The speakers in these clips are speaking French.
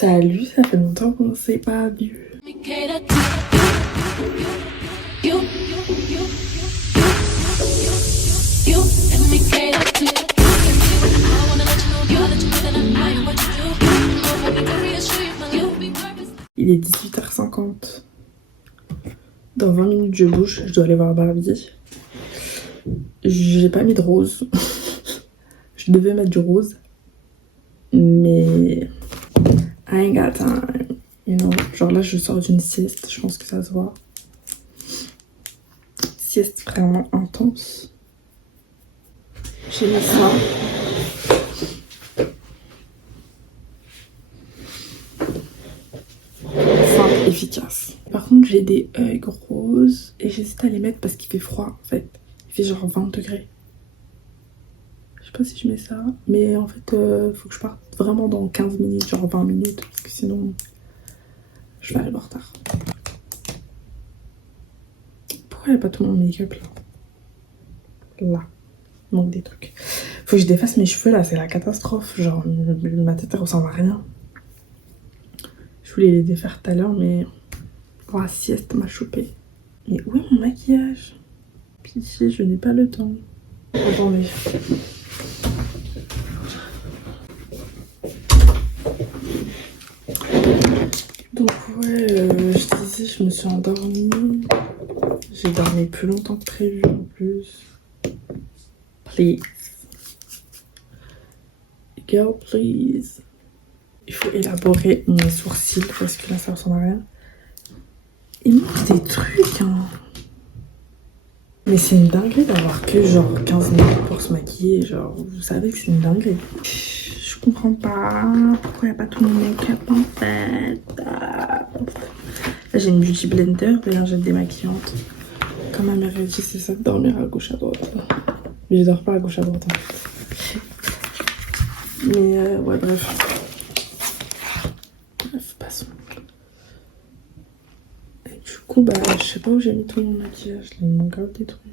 Salut, ça fait longtemps qu'on ne s'est pas vu. Il est 18h50. Dans 20 minutes je bouge, je dois aller voir Barbie. J'ai pas mis de rose. Je devais mettre du rose. Mais I ain't got time. You know, genre là je sors d'une sieste, je pense que ça se voit. Sieste vraiment intense. J'ai mis ça. Simple, efficace. Par contre j'ai des hugs roses et j'hésite à les mettre parce qu'il fait froid en fait. Il fait genre 20 degrés. Je sais pas si je mets ça, mais en fait faut que je parte vraiment dans 15 minutes, genre 20 minutes, parce que sinon je vais arriver en retard. Pourquoi il n'y a pas tout mon make-up là? Là, il manque des trucs. Faut que je défasse mes cheveux là, c'est la catastrophe, genre ma tête elle ressemble à rien. Je voulais les défaire tout à l'heure, mais oh, la sieste m'a chopé. Mais où est mon maquillage? Pitié, je n'ai pas le temps. Attendez. Donc ouais, je disais, je me suis endormie. J'ai dormi plus longtemps que prévu en plus. Please. Girl, please. Il faut élaborer mes sourcils parce que là ça ressemble à rien. Il manque des trucs hein. Mais c'est une dinguerie d'avoir que genre 15 minutes pour se maquiller. Genre, vous savez que c'est une dinguerie. Je comprends pas pourquoi il n'y a pas tout mon make-up en fait. Là j'ai une beauty blender, d'ailleurs j'ai démaquillante. Comme ma mère a dit, c'est ça de dormir à gauche à droite. Mais je dors pas à gauche à droite en fait. Mais ouais bref. Bref, passons. Et du coup bah je sais pas où j'ai mis tout mon maquillage. Là, il m'ont grave détruit.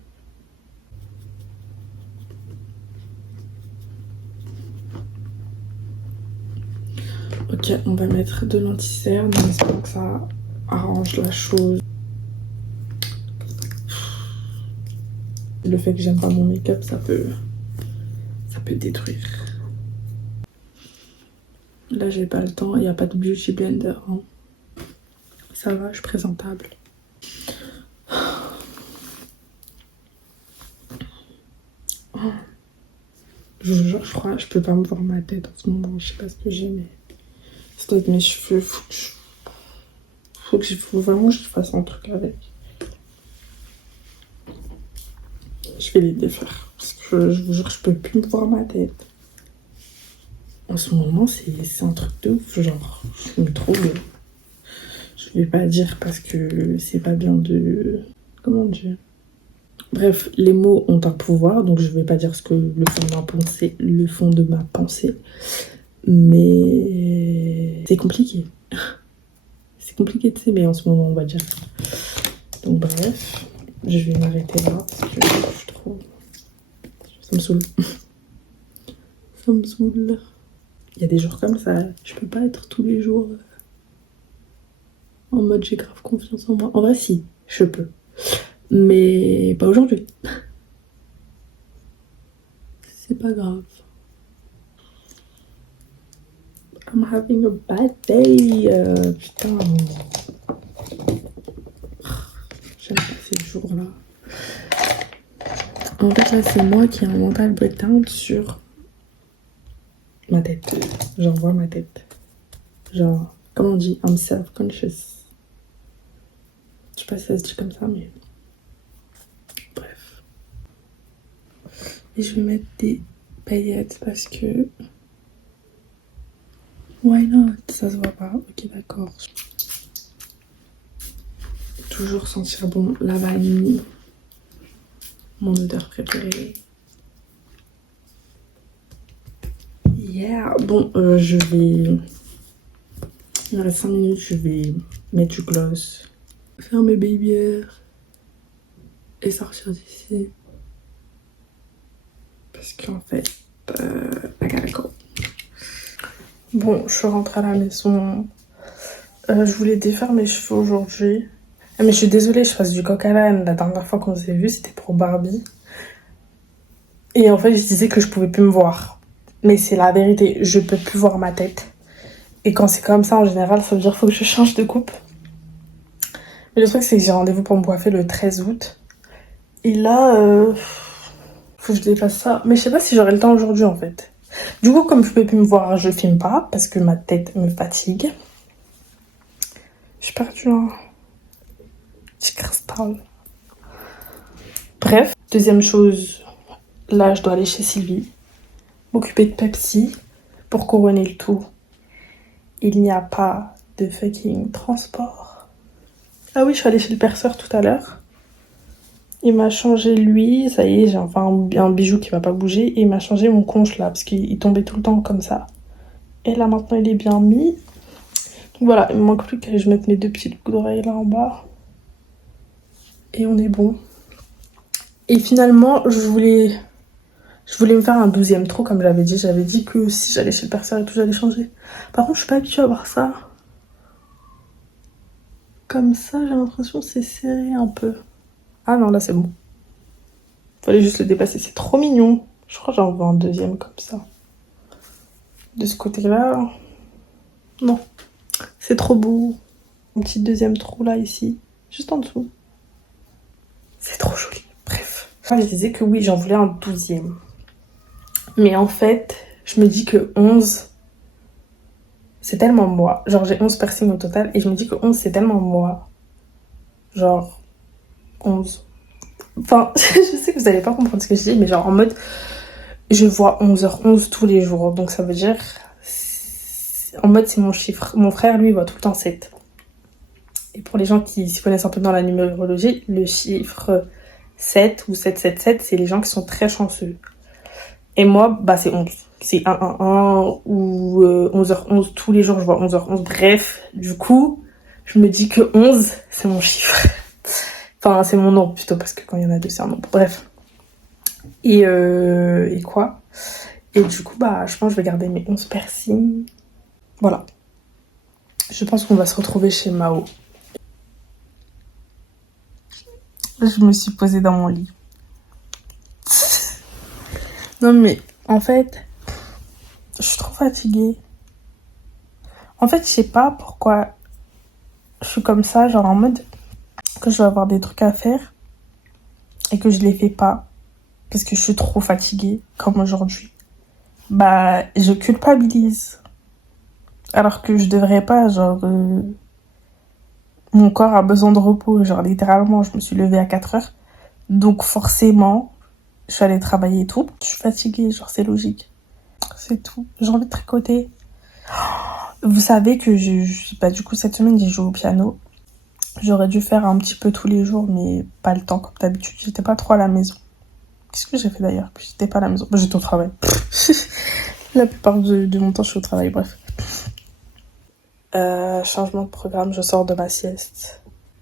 Ok, on va mettre de l'anti-cerne en espérant que ça arrange la chose. Le fait que j'aime pas mon make-up, ça peut détruire. Là, j'ai pas le temps, il n'y a pas de beauty blender. Hein. Ça va, je suis présentable. Oh. Je vous jure, je crois, je peux pas me voir ma tête en ce moment. Je sais pas ce que j'ai, mais ça doit être mes cheveux. Faut vraiment que je fasse un truc avec. Je vais les défaire parce que je vous jure, je peux plus me voir ma tête. En ce moment, c'est un truc de ouf. Genre, je me trouve. Je vais pas dire parce que c'est pas bien de. Comment dire? Bref, les mots ont un pouvoir, donc je vais pas dire ce que le fond de ma pensée. Mais c'est compliqué. C'est compliqué de s'aimer en ce moment, on va dire. Donc bref, je vais m'arrêter là parce que je trouve. Ça me saoule. Ça me saoule. Il y a des jours comme ça, je peux pas être tous les jours en mode j'ai grave confiance en moi. En vrai, si, je peux. Mais pas aujourd'hui. C'est pas grave. I'm having a bad day. Putain. J'aime pas ces jours-là. En fait, là, c'est moi qui ai un mental breakdown sur ma tête. Genre, vois ma tête. Genre, comment on dit? I'm self-conscious. Je sais pas si ça se dit comme ça, mais... Bref. Et je vais mettre des paillettes parce que... Why not? Ça se voit pas. Ok, d'accord. Toujours sentir bon la vanille. Mon odeur préférée. Yeah. Bon, je vais... Il me reste 5 minutes, je vais mettre du gloss. Faire mes babyères. Et sortir d'ici. Parce qu'en fait, I gotta go. Bon, je suis rentrée à la maison. Je voulais défaire mes cheveux aujourd'hui. Ah, mais je suis désolée, je fasse du coq à l'âne. La dernière fois qu'on s'est vu, c'était pour Barbie. Et en fait, je disais que je pouvais plus me voir. Mais c'est la vérité, je peux plus voir ma tête. Et quand c'est comme ça, en général, ça veut dire qu'il faut que je change de coupe. Mais le truc, c'est que j'ai rendez-vous pour me coiffer le 13 août. Et là, faut que je dépasse ça. Mais je sais pas si j'aurai le temps aujourd'hui, en fait. Du coup, comme je peux plus me voir, je filme pas, parce que ma tête me fatigue. Je suis perdue, hein. Je cristal. Bref, deuxième chose, là, je dois aller chez Sylvie, m'occuper de Pepsi. Pour couronner le tout, il n'y a pas de fucking transport. Ah oui, je suis allée chez le perceur tout à l'heure. Il m'a changé lui, ça y est, j'ai enfin un bijou qui va pas bouger. Et il m'a changé mon conche là, parce qu'il tombait tout le temps comme ça. Et là maintenant il est bien mis. Donc voilà, il me manque plus que je mette mes deux petites boucles d'oreilles là en bas. Et on est bon. Et finalement, je voulais me faire un 12e trou comme j'avais dit. J'avais dit que si j'allais chez le perceur et tout, j'allais changer. Par contre, je suis pas habituée à voir ça. Comme ça, j'ai l'impression que c'est serré un peu. Ah non, là c'est bon. Fallait juste le dépasser, c'est trop mignon. Je crois que j'en veux un deuxième comme ça. De ce côté-là, non. C'est trop beau. Un petit deuxième trou là, ici. Juste en dessous. C'est trop joli. Bref. Enfin, je disais que oui, j'en voulais un 12e. Mais en fait, je me dis que 11, c'est tellement moi. Genre, j'ai 11 piercings au total. Et je me dis que 11, c'est tellement moi. Genre, 11. Enfin, je sais que vous allez pas comprendre ce que je dis, mais genre en mode, je vois 11h11 tous les jours. Donc ça veut dire, en mode c'est mon chiffre. Mon frère, lui, il voit tout le temps 7. Et pour les gens qui s'y connaissent un peu dans la numérologie, le chiffre 7 ou 777, c'est les gens qui sont très chanceux. Et moi, bah c'est 11. C'est 111 ou 11h11 tous les jours, je vois 11h11. Bref, du coup, je me dis que 11, c'est mon chiffre. Enfin, c'est mon nom plutôt, parce que quand il y en a deux, c'est un nombre. Bref. Et quoi? Et du coup, bah, je pense que je vais garder mes 11 piercings. Voilà. Je pense qu'on va se retrouver chez Mao. Je me suis posée dans mon lit. Non, mais en fait, je suis trop fatiguée. En fait, je sais pas pourquoi je suis comme ça, genre en mode que je vais avoir des trucs à faire et que je les fais pas parce que je suis trop fatiguée, comme aujourd'hui. Bah, je culpabilise. Alors que je devrais pas, genre... Mon corps a besoin de repos, genre littéralement, je me suis levée à 4h. Donc forcément, je suis allée travailler et tout. Je suis fatiguée, genre c'est logique. C'est tout. J'ai envie de tricoter. Vous savez que bah, du coup, cette semaine, j'ai joué au piano. J'aurais dû faire un petit peu tous les jours, mais pas le temps comme d'habitude. J'étais pas trop à la maison. Qu'est-ce que j'ai fait d'ailleurs? J'étais pas à la maison. Bah, j'étais au travail. La plupart de mon temps, je suis au travail, bref. Changement de programme, je sors de ma sieste.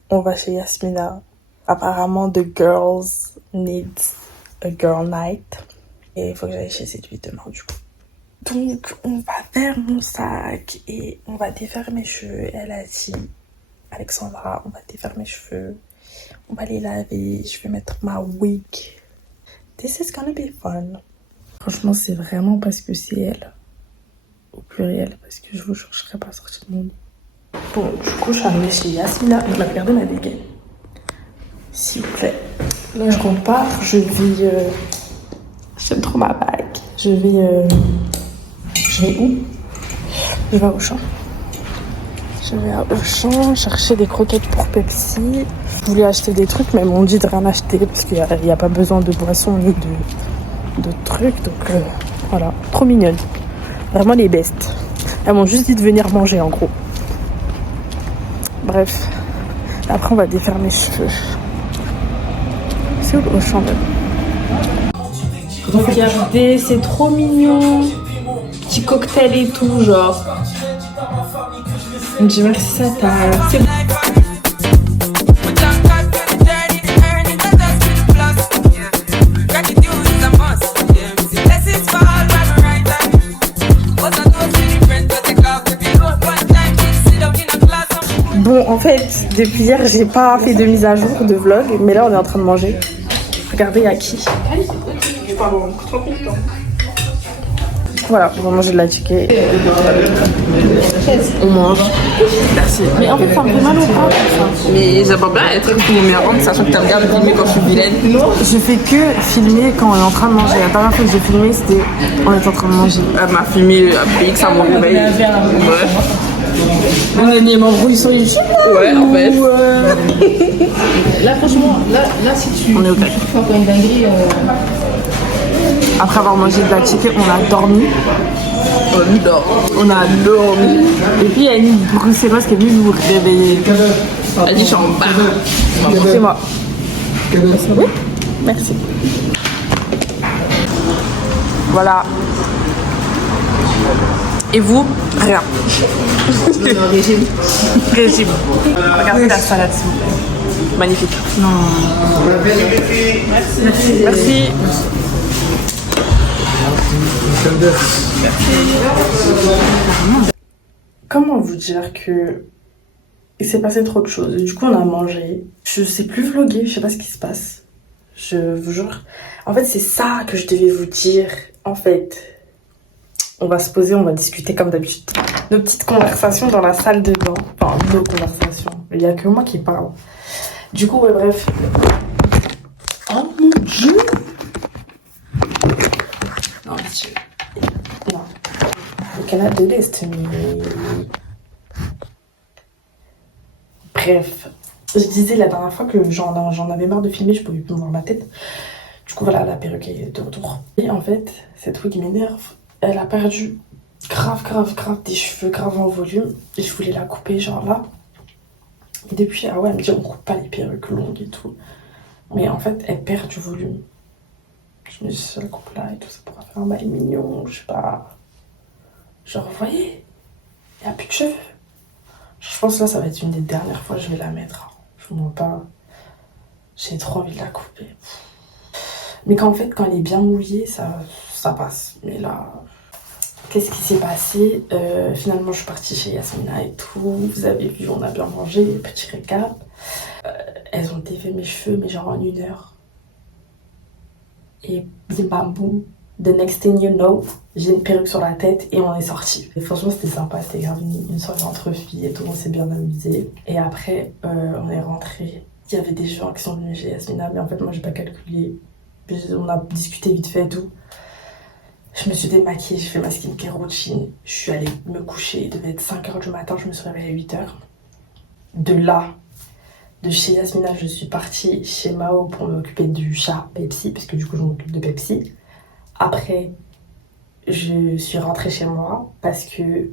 On va chez Yasmina. Apparemment, the girls needs a girl night. Et il faut que j'aille chez cette fille demain, du coup. Donc, on va faire mon sac et on va défaire mes cheveux. Elle a dit, Alexandra, on va défaire mes cheveux. On va les laver. Je vais mettre ma wig. This is gonna be fun. Franchement, c'est vraiment parce que c'est elle. Au pluriel, parce que je vous jure, je serais pas sortie de mon lit. Bon, du coup, je suis arrivée chez Yasmina. On a regardé ma dégaine. S'il vous plaît. Là, je repars. Je vais... J'aime trop ma bague. Je vais où? Je vais à Auchan. Je vais à Auchan chercher des croquettes pour Pepsi. Je voulais acheter des trucs, mais elles m'ont dit de rien acheter parce qu'il n'y a pas besoin de boissons ni de trucs. Donc voilà, trop mignonne. Vraiment les bestes. Elles m'ont juste dit de venir manger en gros. Bref. Après on va défaire mes cheveux. C'est où le Auchan même? Regardez, c'est trop mignon. Petit cocktail et tout, genre. On dit merci ça t'a... C'est... Bon, en fait, depuis hier, j'ai pas fait de mise à jour de vlog, mais là, on est en train de manger. Regardez, il y a qui? Voilà, on va manger de la chicken. On mange. Merci. Mais en fait, ça me fait mal au bras. Mais j'aimerais bien être une numéro, sachant que t'aimes bien me filmer quand je suis vilaine. Je fais que filmer quand on est en train de manger. La dernière fois que j'ai filmé, c'était on est en train de manger. Elle m'a filmé après X à mon réveil. Bref. Les membrouilles sur les chiens. Ouais, en fait. Là, franchement, là si tu On est au fais encore une dinguerie. Après avoir mangé de la chicken, on a dormi. On dort. On a dormi. Et puis il y a une bruxelloise qui est venue nous réveiller. Elle dit je suis en bas. C'est moi. Oui, merci. Voilà. Et vous? Rien. Régime. Régime. Regardez la salade, s'il vous plaît. Magnifique. Non. Merci. Merci. Comment vous dire que il s'est passé trop de choses. Du coup, on a mangé. Je sais plus vlogger, je sais pas ce qui se passe. Je vous jure. En fait, c'est ça que je devais vous dire. En fait, on va se poser, on va discuter comme d'habitude. Nos petites conversations dans la salle de bain. Enfin, nos conversations. Il y a que moi qui parle. Du coup, ouais, bref. Oh mon Dieu! Non, Dieu. Non. You cannot do this to me. Bref. Je disais la dernière fois que j'en avais marre de filmer, je pouvais plus voir ma tête. Du coup, voilà, la perruque est de retour. Et en fait, cette wig m'énerve. Elle a perdu grave des cheveux, grave en volume. Et je voulais la couper, genre là. Et depuis, ah ouais, elle me dit on coupe pas les perruques longues et tout. Mais en fait, elle perd du volume. Je me dis, si je la coupe là et tout, ça pourra faire un bail mignon, je sais pas. Genre, vous voyez, il n'y a plus de cheveux. Je pense que là, ça va être une des dernières fois que je vais la mettre. Je ne mens pas. J'ai trop envie de la couper. Mais quand elle est bien mouillée, ça passe. Mais là, qu'est-ce qui s'est passé? Finalement, je suis partie chez Yasmina et tout. Vous avez vu, on a bien mangé. Petit récap. Elles ont défait mes cheveux, mais genre en 1 heure. Et bim bam boum. The next thing you know, j'ai une perruque sur la tête et on est sortis. Et franchement, c'était sympa. C'était grave une soirée entre filles et tout. On s'est bien amusé. Et après, on est rentré. Il y avait des gens qui sont venus chez Yasmina, mais en fait, moi, j'ai pas calculé. On a discuté vite fait et tout. Je me suis démaquillée, j'ai fait ma skincare routine. Je suis allée me coucher. Il devait être 5h du matin, je me suis réveillée à 8h. De là, de chez Yasmina, je suis partie chez Mao pour m'occuper du chat Pepsi, parce que du coup, je m'occupe de Pepsi. Après, je suis rentrée chez moi parce que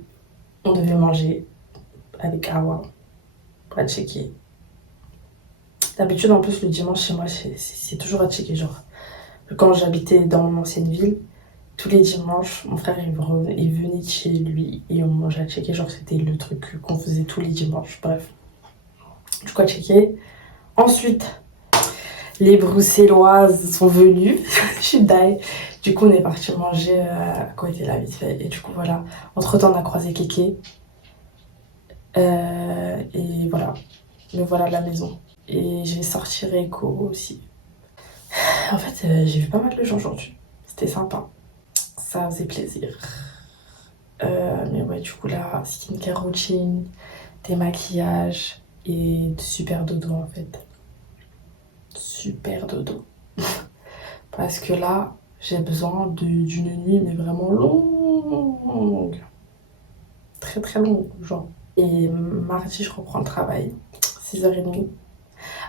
on devait manger avec Awa à checker. D'habitude, en plus, le dimanche chez moi, c'est toujours à checker. Genre, quand j'habitais dans mon ancienne ville, tous les dimanches, mon frère il venait de chez lui et on mangeait à checker. Genre, c'était le truc qu'on faisait tous les dimanches. Bref, du coup, à checker. Ensuite, les bruxelloises sont venues. Je suis die. Du coup, on est parti manger à côté là, vite fait. Et du coup, voilà. Entre temps, on a croisé Kéké. Et voilà. Me voilà à la maison. Et j'ai sorti Reiko aussi. En fait, j'ai vu pas mal de gens aujourd'hui. C'était sympa. Ça faisait plaisir. Mais ouais, du coup, là, skincare routine, démaquillage et super dodo en fait. Super dodo. Parce que là, j'ai besoin d'une nuit, mais vraiment longue. Très très longue, genre. Et mardi, je reprends le travail. 6h30.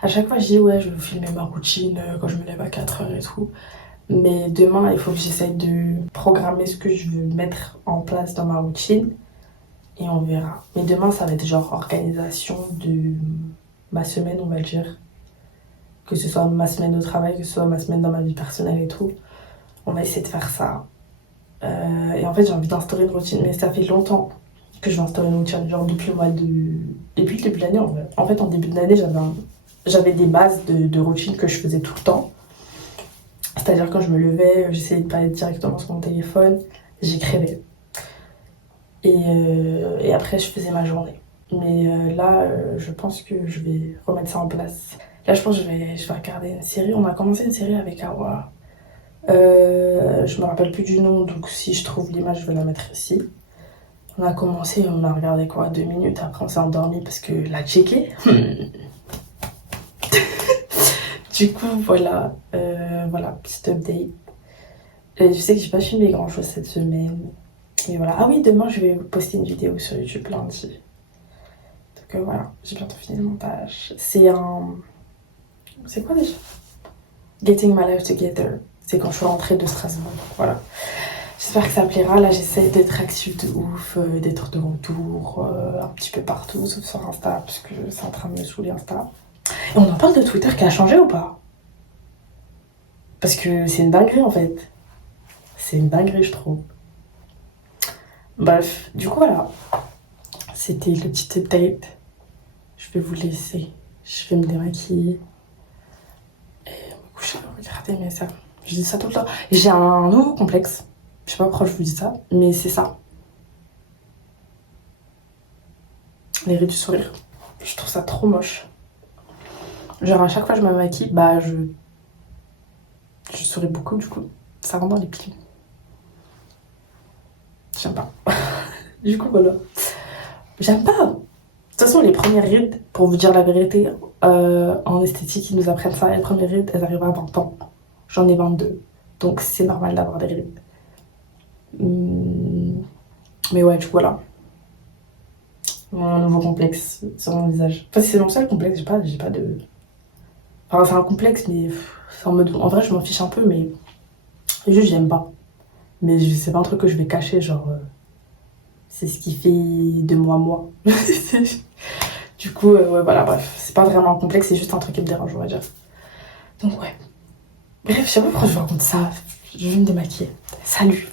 À chaque fois, je dis ouais, je vais vous filmer ma routine quand je me lève à 4h et tout. Mais demain, il faut que j'essaye de programmer ce que je veux mettre en place dans ma routine. Et on verra. Mais demain, ça va être genre organisation de ma semaine, on va dire. Que ce soit ma semaine au travail, que ce soit ma semaine dans ma vie personnelle et tout. On va essayer de faire ça. Et en fait, j'ai envie d'instaurer une routine. Mais ça fait longtemps que je vais instaurer une routine. Genre depuis le mois de... Depuis le début de l'année, en vrai. En fait, en début de l'année, j'avais des bases de routine que je faisais tout le temps. C'est-à-dire quand je me levais, j'essayais de pas être directement sur mon téléphone, j'écrivais. Et après, je faisais ma journée. Mais là, je pense que je vais remettre ça en place. Là, je pense que je vais regarder une série. On a commencé une série avec Awa. Je me rappelle plus du nom, donc si je trouve l'image, je vais la mettre ici. On a commencé, on a regardé quoi, 2 minutes, après on s'est endormi parce que l'a checké. Du coup, voilà, voilà, petite update. Je sais que j'ai pas filmé grand chose cette semaine. Et voilà. Ah oui, demain je vais poster une vidéo sur YouTube lundi. Donc voilà, j'ai bientôt fini le montage. C'est un. C'est quoi déjà? Getting My Life Together. C'est quand je suis rentrée de Strasbourg. Voilà. J'espère que ça plaira. Là, j'essaie d'être active de ouf, d'être de retour un petit peu partout, sauf sur Insta, parce que c'est en train de me saouler Insta. Et on en parle de Twitter qui a changé ou pas? Parce que c'est une dinguerie en fait. C'est une dinguerie, je trouve. Bref, du coup, voilà. C'était le petit update. Je vais vous laisser. Je vais me démaquiller. Et me coucher. Regardez, mais ça. Je dis ça tout le temps. J'ai un nouveau complexe. Je sais pas pourquoi je vous dis ça, mais c'est ça. Les rides du sourire. Je trouve ça trop moche. Genre à chaque fois que je me maquille, bah je souris beaucoup du coup. Ça rentre dans les plis. J'aime pas. Du coup voilà. J'aime pas. De toute façon les premières rides, pour vous dire la vérité, en esthétique ils nous apprennent ça. Les premières rides elles arrivent à 20 ans. J'en ai 22. Donc c'est normal d'avoir des rides. Mais ouais, du coup voilà. Mon nouveau complexe sur mon visage. Enfin c'est mon seul complexe, j'ai pas de... Enfin c'est un complexe mais c'est en mode... En vrai je m'en fiche un peu mais juste j'aime pas. Mais c'est pas un truc que je vais cacher, genre c'est ce qui fait de moi. Du coup ouais voilà bref, c'est pas vraiment un complexe, c'est juste un truc qui me dérange on va dire. Donc ouais. Bref, je sais pas pourquoi je vous raconte ça, je vais me démaquiller. Salut.